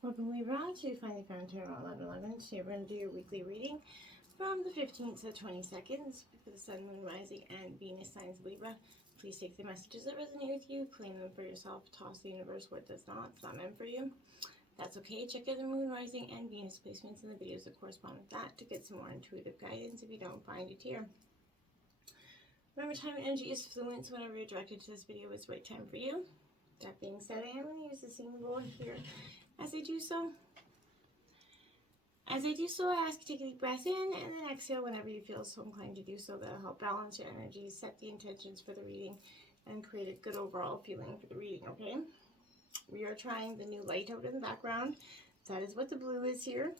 Welcome Libra to Finally Found Tarot 1111. Today we're going to do your weekly reading from the 15th to the 22nd for the Sun, Moon, Rising, and Venus signs of Libra. Please take the messages that resonate with you, claim them for yourself, toss the universe what does not. It's not meant for you. That's okay. Check out the Moon, Rising, and Venus placements in the videos that correspond with that to get some more intuitive guidance if you don't find it here. Remember, time and energy is fluent, so whenever you're directed to this video, it's the right time for you. That being said, I am going to use the symbol here. As I do so, I ask you to take a deep breath in and then exhale whenever you feel so inclined to do so. That'll help balance your energy, set the intentions for the reading, and create a good overall feeling for the reading, okay? We are trying the new light out in the background. That is what the blue is here.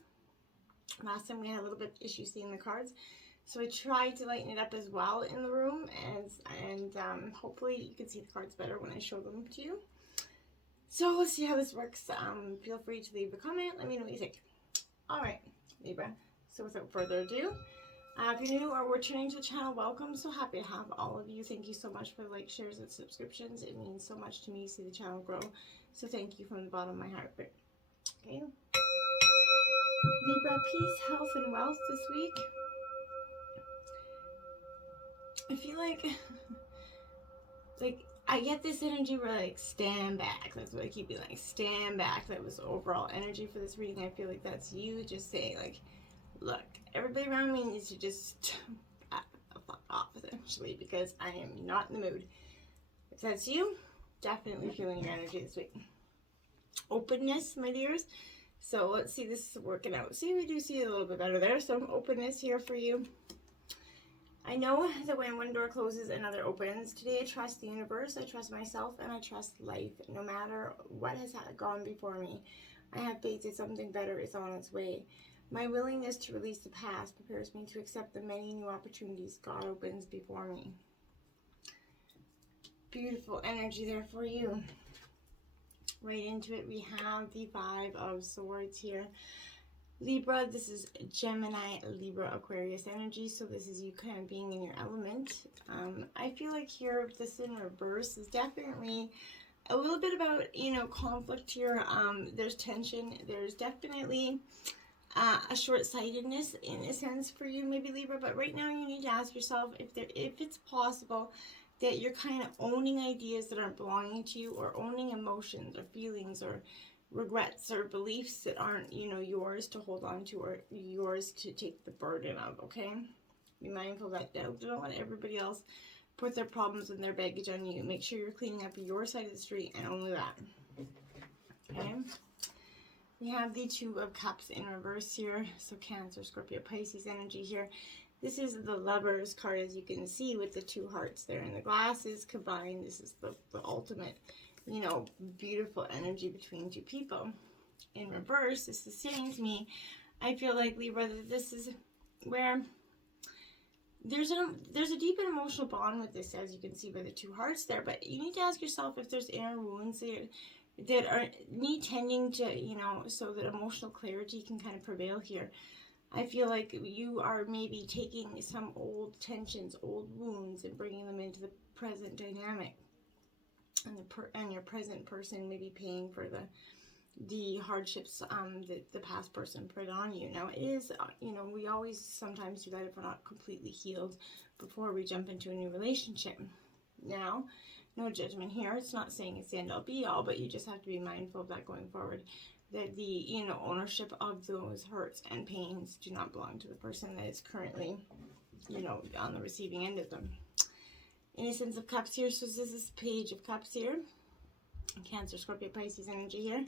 Last time we had a little bit of issue seeing the cards, so I tried to lighten it up as well in the room, and hopefully you can see the cards better when I show them to you. So let's see how this works. Feel free to leave a comment. Let me know what you think. All right, Libra. So without further ado, if you're new or returning to the channel, welcome. So happy to have all of you. Thank you so much for the likes, shares, and subscriptions. It means so much to me to see the channel grow. So thank you from the bottom of my heart. Okay. Libra, peace, health, and wealth this week. I feel like I get this energy where like stand back. That's what I keep being like, stand back. That was the overall energy for this reading. I feel like that's you just saying like, look, everybody around me needs to just fuck off essentially, because I am not in the mood. If that's you, definitely feeling your energy this week. Openness, my dears. So let's see this is working out. See, we do see it a little bit better there. So openness here for you. I know that when one door closes, another opens. Today I trust the universe, I trust myself, and I trust life. No matter what has gone before me, I have faith that something better is on its way. My willingness to release the past prepares me to accept the many new opportunities God opens before me. Beautiful energy there for you. Right into it, we have the Five of Swords here. Libra, this is Gemini, Libra, Aquarius energy, so this is you kind of being in your element. I feel like here, this in reverse is definitely a little bit about, you know, conflict here. There's tension. There's definitely a short-sightedness in a sense for you, maybe Libra, but right now you need to ask yourself if it's possible that you're kind of owning ideas that aren't belonging to you, or owning emotions or feelings or regrets or beliefs that aren't, you know, yours to hold on to or yours to take the burden of, okay? Be mindful that don't let everybody else put their problems and their baggage on you. Make sure you're cleaning up your side of the street and only that, okay? We have the Two of Cups in reverse here. So Cancer, Scorpio, Pisces energy here. This is the Lovers card, as you can see, with the two hearts there and the glasses combined. This is the ultimate, you know, beautiful energy between two people. In reverse, this is saying to me, I feel like, Libra, that this is where there's a deep and emotional bond with this, as you can see by the two hearts there, but you need to ask yourself if there's inner wounds that are need tending to, you know, so that emotional clarity can kind of prevail here. I feel like you are maybe taking some old tensions, old wounds, and bringing them into the present dynamic. And your present person may be paying for the hardships that the past person put on you. Now, it is, you know, we always sometimes do that if we're not completely healed before we jump into a new relationship. Now, no judgment here. It's not saying it's the end all be all, but you just have to be mindful of that going forward. That the, you know, ownership of those hurts and pains do not belong to the person that is currently, you know, on the receiving end of them. Innocence of Cups here, so this is Page of Cups here. Cancer, Scorpio, Pisces energy here.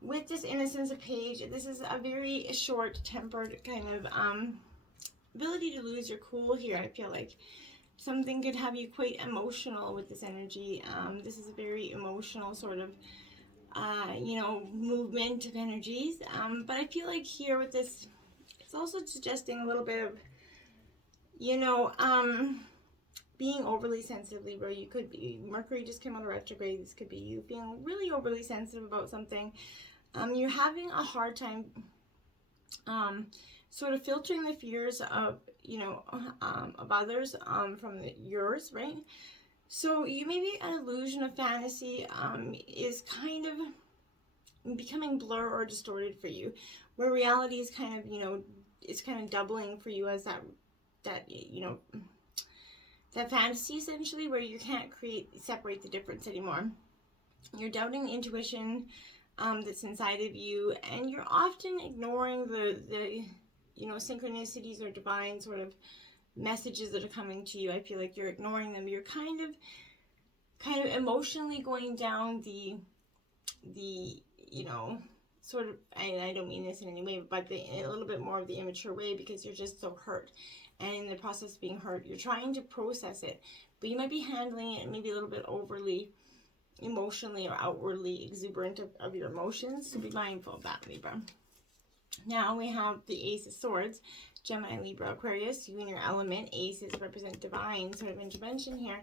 With this Innocence of Page, this is a very short-tempered kind of ability to lose your cool here. I feel like something could have you quite emotional with this energy. This is a very emotional sort of you know, movement of energies. But I feel like here with this, it's also suggesting a little bit of, you know, being overly sensitive, Libra. You could be, Mercury just came out of retrograde. This could be you being really overly sensitive about something. You're having a hard time sort of filtering the fears of, you know, of others from yours, right? So you maybe an illusion of fantasy is kind of becoming blur or distorted for you, where reality is kind of, you know, it's kind of doubling for you as that you know, that fantasy essentially, where you can't separate the difference anymore. You're doubting the intuition that's inside of you, and you're often ignoring the you know, synchronicities or divine sort of messages that are coming to you. I feel like you're ignoring them. You're kind of emotionally going down the you know, sort of, and I don't mean this in any way, but a little bit more of the immature way, because you're just so hurt. And in the process of being hurt, you're trying to process it, but you might be handling it maybe a little bit overly emotionally or outwardly exuberant of your emotions. So be mindful of that, Libra. Now we have the Ace of Swords, Gemini, Libra, Aquarius, you and your element. Aces represent divine sort of intervention here.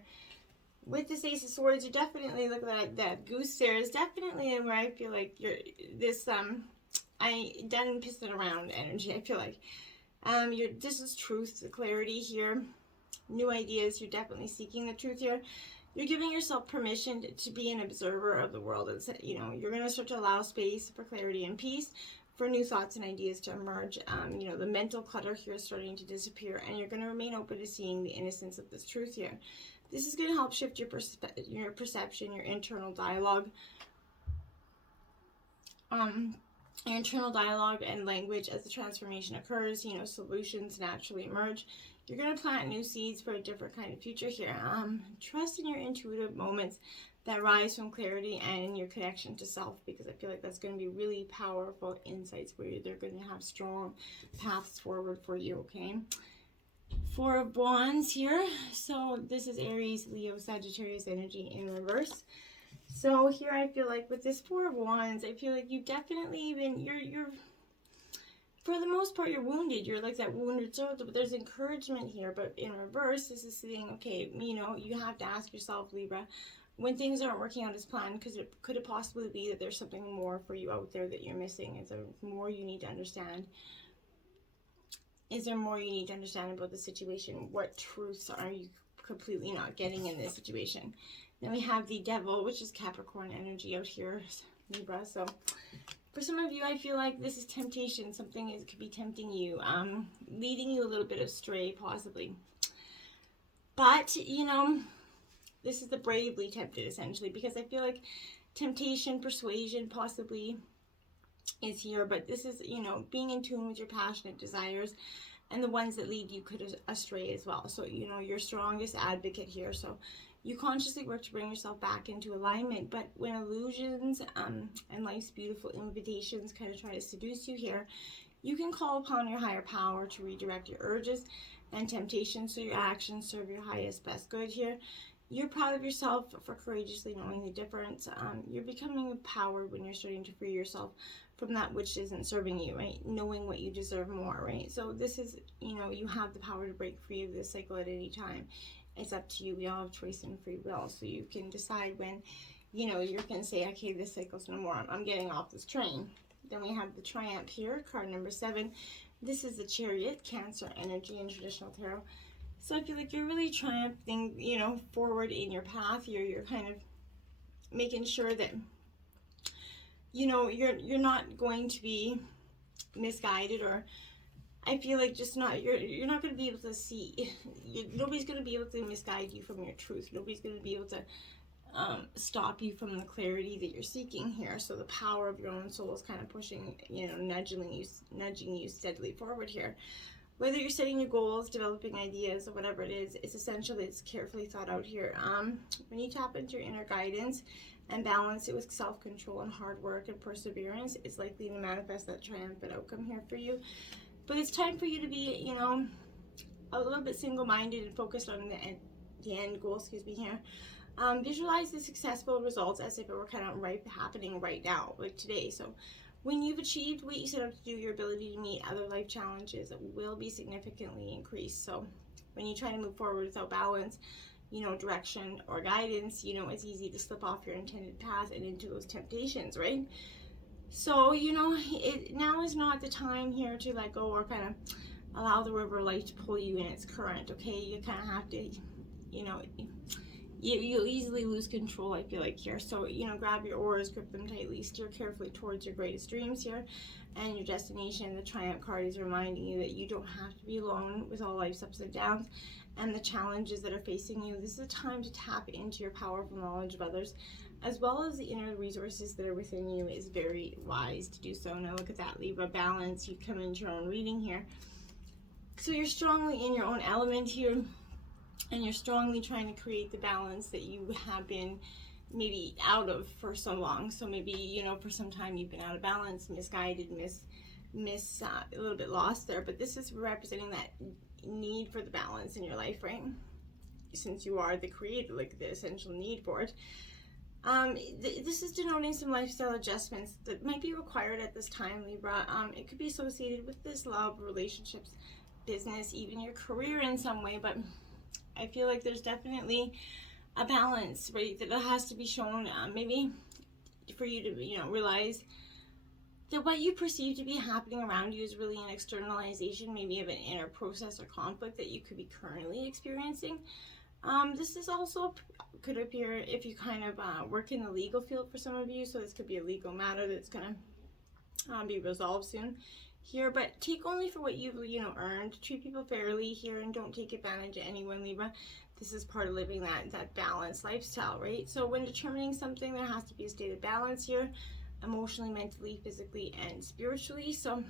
With this Ace of Swords, you definitely, look at that goose there is definitely where I feel like you're this I done pissing around energy. I feel like this is truth, the clarity here, new ideas. You're definitely seeking the truth here. You're giving yourself permission to be an observer of the world. It's, you know, you're going to start to allow space for clarity and peace, for new thoughts and ideas to emerge. You know, the mental clutter here is starting to disappear, and you're going to remain open to seeing the innocence of this truth here. This is going to help shift your perception, your internal dialogue. Your internal dialogue and language as the transformation occurs. You know, solutions naturally emerge. You're going to plant new seeds for a different kind of future here. Trust in your intuitive moments that rise from clarity and your connection to self, because I feel like that's going to be really powerful insights where they're going to have strong paths forward for you, okay? Four of Wands here. So this is Aries, Leo, Sagittarius energy in reverse. So here I feel like with this Four of Wands, I feel like you definitely you're for the most part, you're wounded. You're like that wounded soldier, but there's encouragement here. But in reverse, this is saying, okay, you know, you have to ask yourself, Libra, when things aren't working out as planned, could it possibly be that there's something more for you out there that you're missing? Is there more you need to understand? Is there more you need to understand about the situation? What truths are you completely not getting in this situation? Then we have the Devil, which is Capricorn energy out here, Libra. So for some of you, I feel like this is temptation. Something could be tempting you, leading you a little bit astray, possibly. But, you know, this is the bravely tempted, essentially, because I feel like temptation, persuasion, possibly is here, but this is, you know, being in tune with your passionate desires and the ones that lead you could astray as well. So, you know, your strongest advocate here. So you consciously work to bring yourself back into alignment, but when illusions and life's beautiful invitations kind of try to seduce you here, you can call upon your higher power to redirect your urges and temptations so your actions serve your highest best good here. You're proud of yourself for courageously knowing the difference. You're becoming empowered when you're starting to free yourself from that which isn't serving you, right? Knowing what you deserve more, right? So this is, you know, you have the power to break free of this cycle at any time. It's up to you. We all have choice and free will. So you can decide when, you know, you're going to say, okay, this cycle's no more. I'm getting off this train. Then we have the Triumph here, card number 7. This is the Chariot, Cancer energy in traditional tarot. So I feel like you're really triumphing, you know, forward in your path. You're kind of making sure that, you know, you're not going to be misguided, or I feel like just not, you're not going to be able to see, nobody's going to be able to misguide you from your truth. Nobody's going to be able to stop you from the clarity that you're seeking here. So the power of your own soul is kind of pushing, you know, nudging you steadily forward here. Whether you're setting new goals, developing ideas, or whatever it is, it's essential that it's carefully thought out here. When you tap into your inner guidance and balance it with self-control and hard work and perseverance, it's likely to manifest that triumphant outcome here for you. But it's time for you to be, you know, a little bit single-minded and focused on the end goal, here. Visualize the successful results as if it were kind of happening right now, like today. So when you've achieved what you set out to do, your ability to meet other life challenges will be significantly increased. So when you try to move forward without balance, you know, direction or guidance, you know, it's easy to slip off your intended path and into those temptations, right? So, you know, now is not the time here to let go or kind of allow the river of life to pull you in its current, okay? You kind of have to, you know, you'll easily lose control, I feel like, here. So, you know, grab your oars, grip them tightly, steer carefully towards your greatest dreams here and your destination. The Triumph card is reminding you that you don't have to be alone with all life's ups and downs and the challenges that are facing you. This is a time to tap into your powerful knowledge of others, as well as the inner resources that are within you. Is very wise to do so. Now look at that, Libra. Balance. You come into your own reading here. So you're strongly in your own element here, and you're strongly trying to create the balance that you have been maybe out of for so long. So maybe, you know, for some time you've been out of balance, misguided, a little bit lost there. But this is representing that need for the balance in your life, right? Since you are the creator, like the essential need for it. This is denoting some lifestyle adjustments that might be required at this time, Libra. It could be associated with this love, relationships, business, even your career in some way, but I feel like there's definitely a balance, right, that has to be shown, maybe for you to, you know, realize that what you perceive to be happening around you is really an externalization, maybe of an inner process or conflict that you could be currently experiencing. This is also could appear if you kind of work in the legal field for some of you, so this could be a legal matter that's going to be resolved soon here, but take only for what you've, you know, earned. Treat people fairly here and don't take advantage of anyone, Libra. This is part of living that balanced lifestyle, right? So when determining something, there has to be a state of balance here, emotionally, mentally, physically, and spiritually, so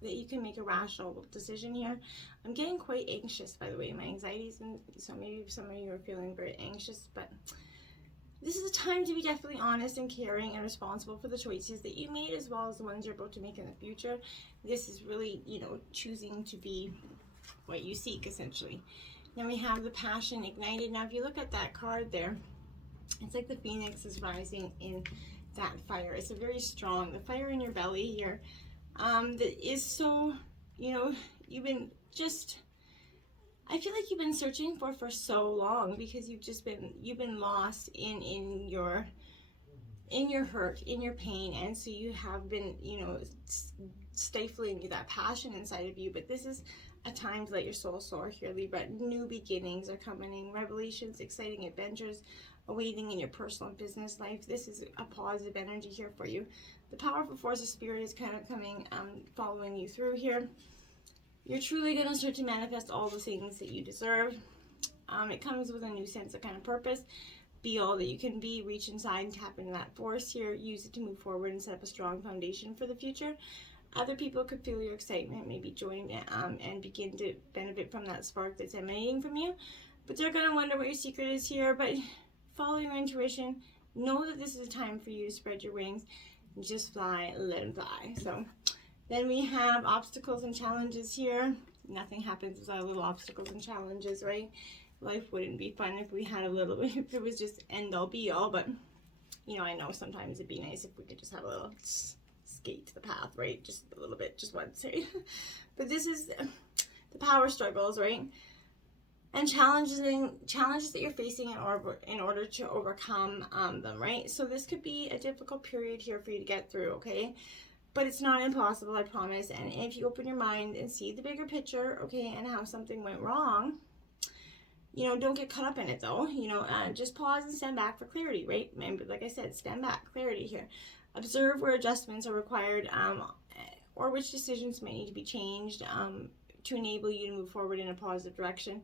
that you can make a rational decision here. I'm getting quite anxious, by the way. My anxieties, and so maybe some of you are feeling very anxious, but this is a time to be definitely honest and caring and responsible for the choices that you made, as well as the ones you're about to make in the future. This is really, you know, choosing to be what you seek, essentially. Now we have the passion ignited. Now if you look at that card there, it's like the phoenix is rising in that fire. It's a very strong, the fire in your belly here, that is so, you know, you've been just, I feel like you've been searching for so long, because you've been lost in your hurt, in your pain, and so you have been, you know, stifling that passion inside of you. But this is a time to let your soul soar here, Libra. New beginnings are coming, revelations, exciting adventures awaiting in your personal and business life. This is a positive energy here for you. The powerful force of spirit is kind of coming, following you through here. You're truly going to start to manifest all the things that you deserve. It comes with a new sense of kind of purpose. Be all that you can be. Reach inside and tap into that force here. Use it to move forward and set up a strong foundation for the future. Other people could feel your excitement, maybe join and begin to benefit from that spark that's emanating from you. But they're going to wonder what your secret is here. But follow your intuition. Know that this is a time for you to spread your wings and just fly, let them fly. So then we have obstacles and challenges here. Nothing happens without little obstacles and challenges, right? Life wouldn't be fun if we had a little bit, if it was just end all be all. But, you know, I know sometimes it'd be nice if we could just have a little skate to the path, right? Just a little bit, just once, right? But this is the power struggles, right? And challenges that you're facing in order to overcome them, right? So this could be a difficult period here for you to get through, okay? But it's not impossible, I promise. And if you open your mind and see the bigger picture, okay, and how something went wrong, you know, don't get caught up in it, though. You know, just pause and stand back for clarity, right? Remember, like I said, stand back, clarity here. Observe where adjustments are required, or which decisions may need to be changed to enable you to move forward in a positive direction.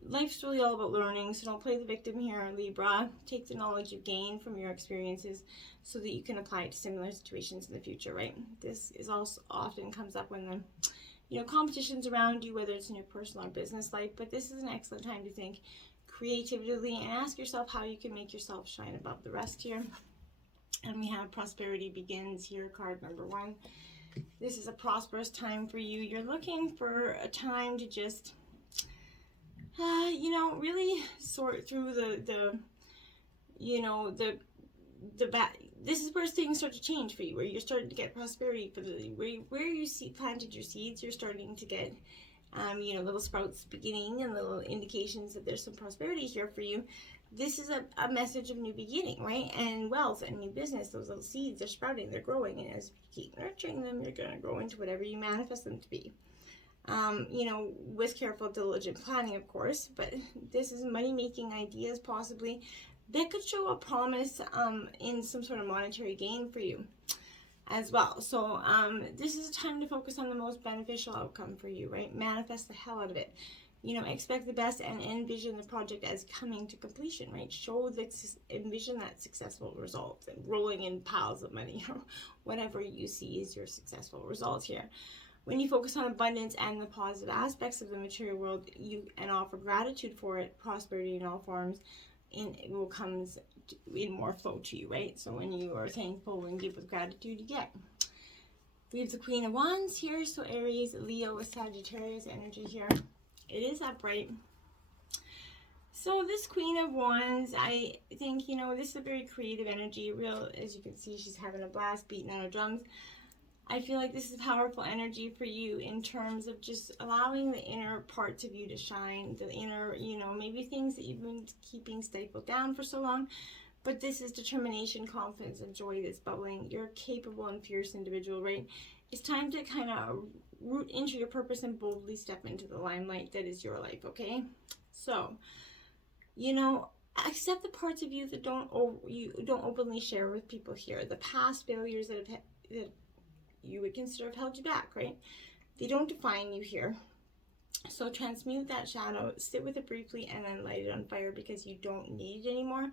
Life's really all about learning, so don't play the victim here, Libra. Take the knowledge you've gained from your experiences so that you can apply it to similar situations in the future, right? This is also often comes up when the, you know, competition's around you, whether it's in your personal or business life. But this is an excellent time to think creatively and ask yourself how you can make yourself shine above the rest here. And we have prosperity begins here, card number 1. This is a prosperous time for you. You're looking for a time to just you know, really sort through this is where things start to change for you, where you're starting to get prosperity for where you planted your seeds. You're starting to get, you know, little sprouts beginning and little indications that there's some prosperity here for you. This is a message of new beginning, right? And wealth and new business. Those little seeds are sprouting, they're growing, and as you keep nurturing them, you're going to grow into whatever you manifest them to be. You know, with careful, diligent planning, of course. But this is money-making ideas, possibly, that could show a promise in some sort of monetary gain for you as well. So this is a time to focus on the most beneficial outcome for you, right? Manifest the hell out of it. You know, expect the best and envision the project as coming to completion, right? Envision that successful result and rolling in piles of money or whatever you see as your successful result here. When you focus on abundance and the positive aspects of the material world, and offer gratitude for it, prosperity in all forms, it will come in more flow to you, right? So when you are thankful and give with gratitude, you get. We have the Queen of Wands here, so Aries, Leo with Sagittarius energy here. It is upright. So this Queen of Wands, I think, you know, this is a very creative energy. As you can see, she's having a blast beating on her drums. I feel like this is powerful energy for you in terms of just allowing the inner parts of you to shine, the inner, you know, maybe things that you've been keeping stifled down for so long. But this is determination, confidence, and joy that's bubbling. You're a capable and fierce individual, right? It's time to kind of root into your purpose and boldly step into the limelight that is your life, okay? So, you know, accept the parts of you that you don't openly share with people here. The past failures that you would consider have held you back, right? They don't define you here. So transmute that shadow, sit with it briefly, and then light it on fire because you don't need it anymore.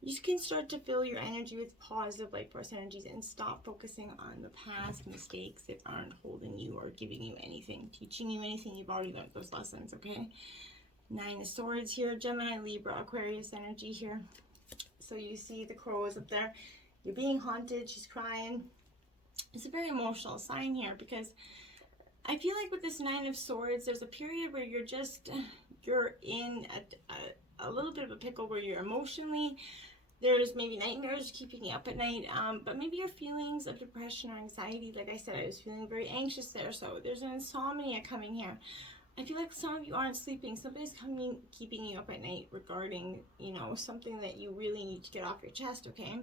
You can start to fill your energy with positive light force energies and stop focusing on the past mistakes that aren't holding you or giving you anything, teaching you anything. You've already learned those lessons, okay? 9 of Swords here, Gemini, Libra, Aquarius energy here. So you see the crows up there. You're being haunted. She's crying. It's a very emotional sign here because I feel like with this 9 of Swords, there's a period where you're in a little bit of a pickle where you're emotionally, there's maybe nightmares keeping you up at night, but maybe your feelings of depression or anxiety, like I said, I was feeling very anxious there, so there's an insomnia coming here. I feel like some of you aren't sleeping. Somebody's keeping you up at night regarding, you know, something that you really need to get off your chest, okay?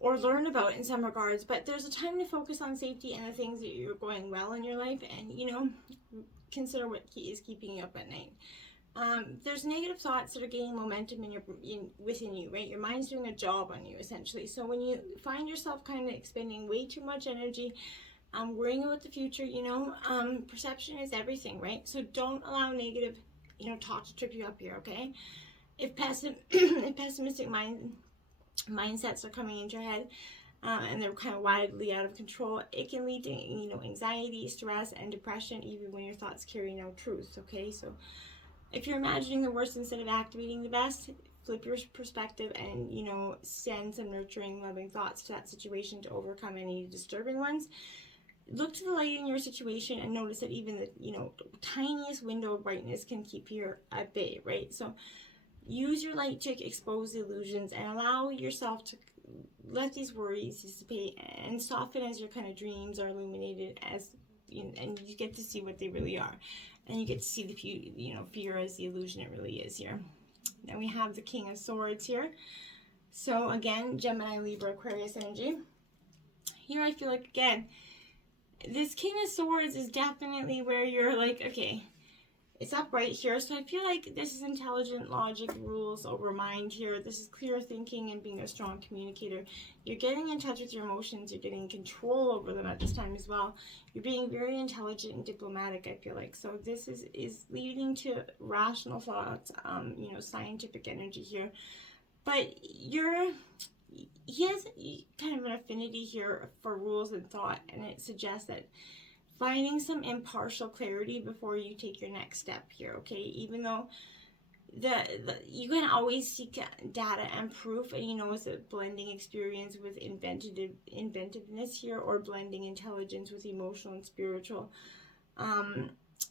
Or learn about in some regards, but there's a time to focus on safety and the things that you're going well in your life, and, you know, consider what is keeping you up at night. There's negative thoughts that are gaining momentum within you, right? Your mind's doing a job on you, essentially. So when you find yourself kind of expending way too much energy, worrying about the future, you know, perception is everything, right? So don't allow negative, you know, talk to trip you up here, okay? If pessimistic mindsets are coming into your head, and they're kind of wildly out of control, it can lead to, you know, anxiety, stress, and depression, even when your thoughts carry no truth, okay? So if you're imagining the worst instead of activating the best, flip your perspective and, you know, send some nurturing, loving thoughts to that situation to overcome any disturbing ones. Look to the light in your situation and notice that even the, you know, tiniest window of brightness can keep you at bay, right? So use your light to expose the illusions and allow yourself to let these worries dissipate and soften as your kind of dreams are illuminated, as you know, and you get to see what they really are. And you get to see the fear as the illusion it really is here. Then we have the King of Swords here. So again, Gemini, Libra, Aquarius energy. Here I feel like, again, this King of Swords is definitely where you're like, okay, it's upright here. So I feel like this is intelligent logic rules over mind here. This is clear thinking and being a strong communicator. You're getting in touch with your emotions. You're getting control over them at this time as well. You're being very intelligent and diplomatic, I feel like. So this is leading to rational thoughts, you know, scientific energy here. But he has kind of an affinity here for rules and thought, and it suggests that finding some impartial clarity before you take your next step here, okay? Even though you can always seek data and proof, and you know, it's a blending experience with inventiveness here, or blending intelligence with emotional and spiritual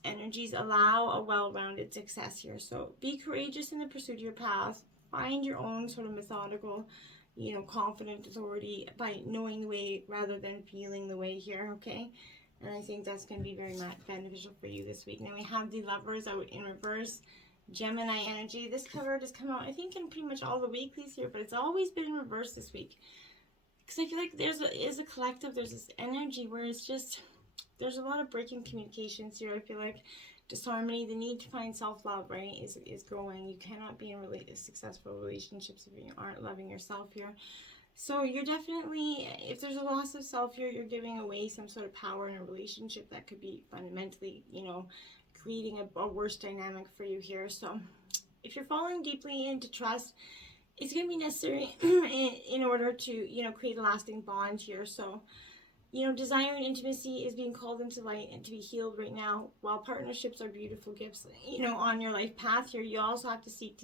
energies allow a well-rounded success here. So be courageous in the pursuit of your path. Find your own sort of methodical, you know, confident authority by knowing the way rather than feeling the way here, okay? And I think that's going to be very much beneficial for you this week. Now we have the Lovers out in reverse, Gemini energy. This card has come out, I think, in pretty much all the weeklies here, but it's always been in reverse this week. Because I feel like there's a collective, there's this energy where it's just, there's a lot of breaking communications here. I feel like disharmony, the need to find self-love, right, is growing. You cannot be in successful relationships if you aren't loving yourself here. So you're definitely, if there's a loss of self here, you're giving away some sort of power in a relationship that could be fundamentally, you know, creating a worse dynamic for you here. So if you're falling deeply into trust, it's going to be necessary in order to, you know, create a lasting bond here. So, you know, desire and intimacy is being called into light and to be healed right now. While partnerships are beautiful gifts, you know, on your life path here, you also have to seek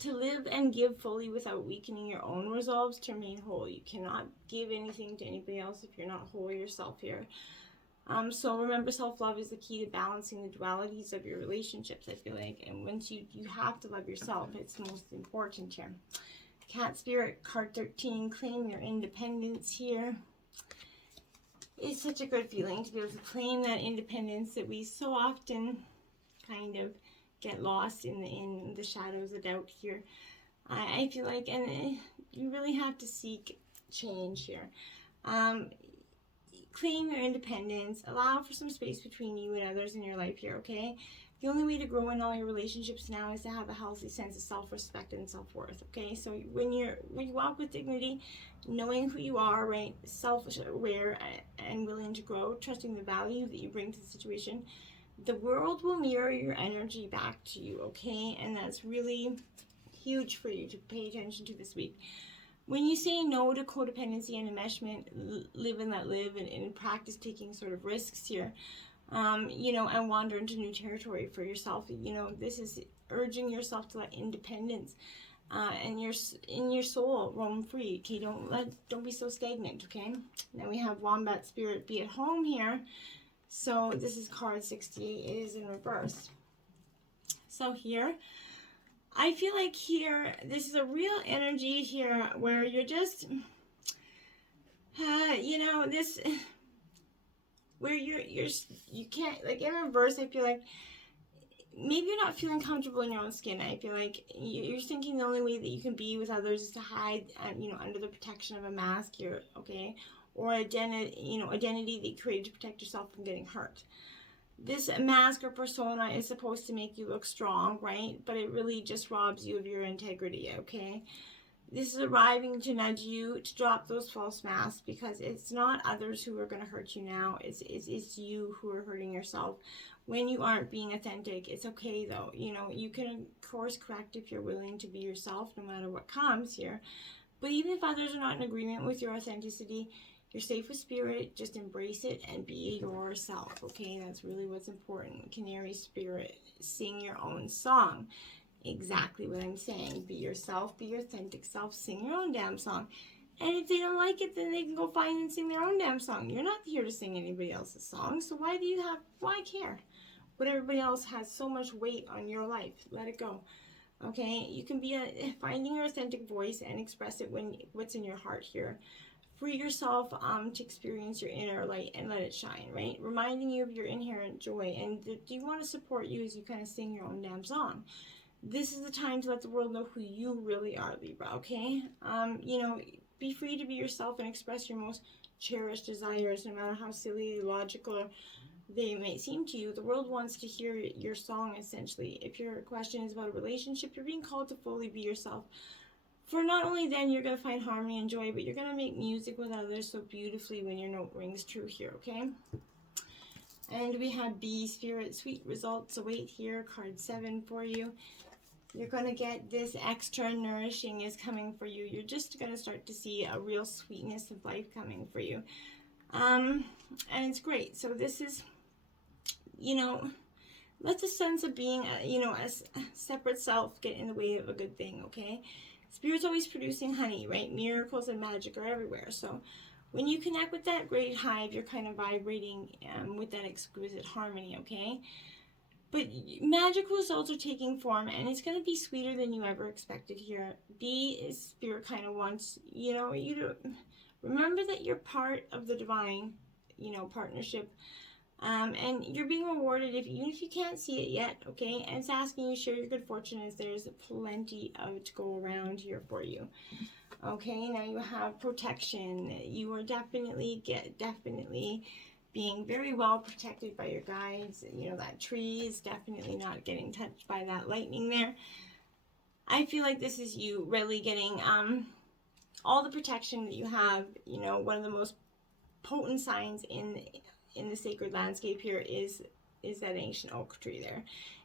to live and give fully without weakening your own resolves to remain whole. You cannot give anything to anybody else if you're not whole yourself here. So remember, self-love is the key to balancing the dualities of your relationships, I feel like. And once you have to love yourself, it's most important here. Cat Spirit, card 13, claim your independence here. It's such a good feeling to be able to claim that independence that we so often kind of get lost in the shadows of doubt here. I feel like, and you really have to seek change here. Claim your independence. Allow for some space between you and others in your life here, okay? The only way to grow in all your relationships now is to have a healthy sense of self-respect and self-worth, okay? So when you walk with dignity, knowing who you are, right, self-aware and willing to grow, trusting the value that you bring to the situation, the world will mirror your energy back to you, okay? And that's really huge for you to pay attention to this week. When you say no to codependency and enmeshment, live and let live, and practice taking sort of risks here, you know, and wander into new territory for yourself. You know, this is urging yourself to let independence and in your soul roam free. Okay, don't be so stagnant. Okay. Now we have Wombat Spirit, be at home here. So this is card 68. It is in reverse. So here, I feel like here, this is a real energy here where you're just, you know, this, where you can't, like in reverse, I feel like maybe you're not feeling comfortable in your own skin. I feel like you're thinking the only way that you can be with others is to hide, you know, under the protection of a mask here, okay? Or identity that you created to protect yourself from getting hurt. This mask or persona is supposed to make you look strong, right? But it really just robs you of your integrity, okay? This is arriving to nudge you to drop those false masks, because it's not others who are going to hurt you now. It's you who are hurting yourself when you aren't being authentic. It's okay, though. You know, you can course correct if you're willing to be yourself no matter what comes here. But even if others are not in agreement with your authenticity, you're safe with spirit. Just embrace it and be yourself, okay? That's really what's important. Canary Spirit, sing your own song. Exactly what I'm saying. Be yourself, be your authentic self, sing your own damn song. And if they don't like it, then they can go find and sing their own damn song. You're not here to sing anybody else's song, so why care? But everybody else has so much weight on your life. Let it go. Okay? You can be finding your authentic voice and express it what's in your heart here. Free yourself to experience your inner light and let it shine, right? Reminding you of your inherent joy. And do you want to support you as you kind of sing your own damn song? This is the time to let the world know who you really are, Libra, okay? You know, be free to be yourself and express your most cherished desires, no matter how silly, illogical they may seem to you. The world wants to hear your song, essentially. If your question is about a relationship, you're being called to fully be yourself. For not only then you're going to find harmony and joy, but you're going to make music with others so beautifully when your note rings true here, okay? And we have Bee Spirit, sweet results await here, card 7 for you. You're going to get this extra nourishing is coming for you. You're just going to start to see a real sweetness of life coming for you. And it's great. So this is, you know, let the sense of being, you know, a separate self get in the way of a good thing, okay? Spirit's always producing honey, right? Miracles and magic are everywhere. So when you connect with that great hive, you're kind of vibrating with that exquisite harmony, okay? But magical results are taking form, and it's going to be sweeter than you ever expected here. Spirit kind of wants, you know, you to remember that you're part of the divine, you know, partnership. And you're being rewarded even if you can't see it yet, okay? And it's asking you to share your good fortune, as there's plenty of it to go around here for you. Okay, now you have protection. You are definitely being very well protected by your guides. You know, that tree is definitely not getting touched by that lightning there. I feel like this is you really getting all the protection that you have. You know, one of the most potent signs in the sacred landscape here is that ancient oak tree there.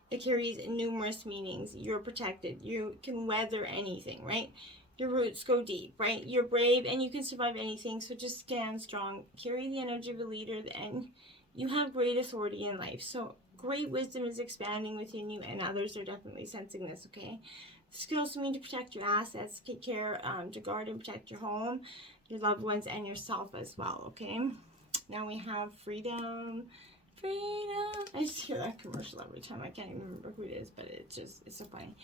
It carries numerous meanings. You're protected. You can weather anything, right? Your roots go deep, right? You're brave and you can survive anything, so just stand strong. Carry the energy of a leader, and you have great authority in life. So great wisdom is expanding within you, and others are definitely sensing this, okay? This can also mean to protect your assets, take care, to guard and protect your home, your loved ones, and yourself as well, okay? Now we have freedom. Freedom. I just hear that commercial every time. I can't even remember who it is, but it's so funny.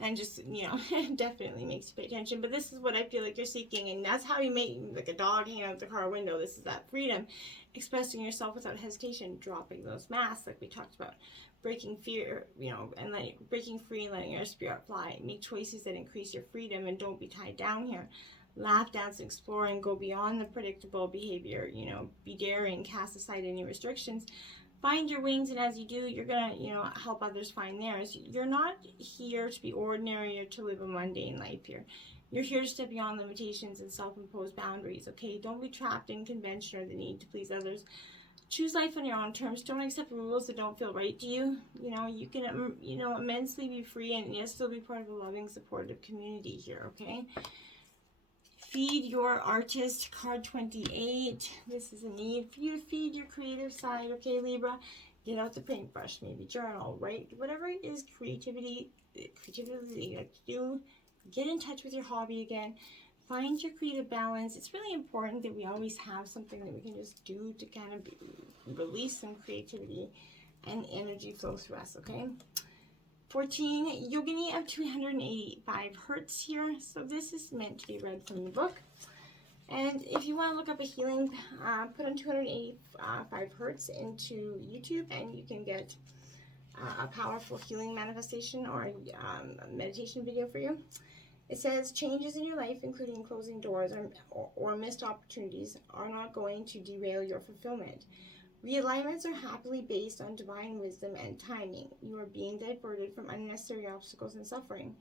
And just, you know, it definitely makes you pay attention. But this is what I feel like you're seeking. And that's how you make, like a dog hanging out the car window. This is that freedom. Expressing yourself without hesitation. Dropping those masks like we talked about. Breaking fear, you know, and breaking free and letting your spirit fly. Make choices that increase your freedom and don't be tied down here. Laugh, dance, explore, and go beyond the predictable behavior. You know, be daring, cast aside any restrictions. Find your wings, and as you do, you're going to, you know, help others find theirs. You're not here to be ordinary or to live a mundane life here. You're here to step beyond limitations and self-imposed boundaries, okay? Don't be trapped in convention or the need to please others. Choose life on your own terms. Don't accept rules that don't feel right to you. You know, you can, you know, immensely be free and yet still be part of a loving, supportive community here, okay? Feed your artist, card 28. This is a need for you to feed your creative side, okay, Libra? Get out the paintbrush, maybe journal, right? Whatever it is, creativity you like to do. Get in touch with your hobby again. Find your creative balance. It's really important that we always have something that we can just do to kind of release some creativity and energy flow through us, okay? 14, Yogini of 285 hertz here. So this is meant to be read from the book. And if you want to look up a healing, put on 285 hertz into YouTube and you can get a powerful healing manifestation or a meditation video for you. It says, changes in your life, including closing doors or missed opportunities, are not going to derail your fulfillment. Realignments are happily based on divine wisdom and timing. You are being diverted from unnecessary obstacles and suffering.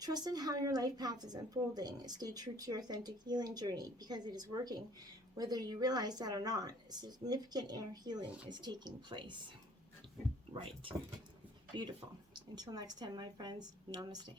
Trust in how your life path is unfolding. Stay true to your authentic healing journey because it is working, whether you realize that or not. Significant inner healing is taking place. Right. Beautiful. Until next time, my friends, namaste.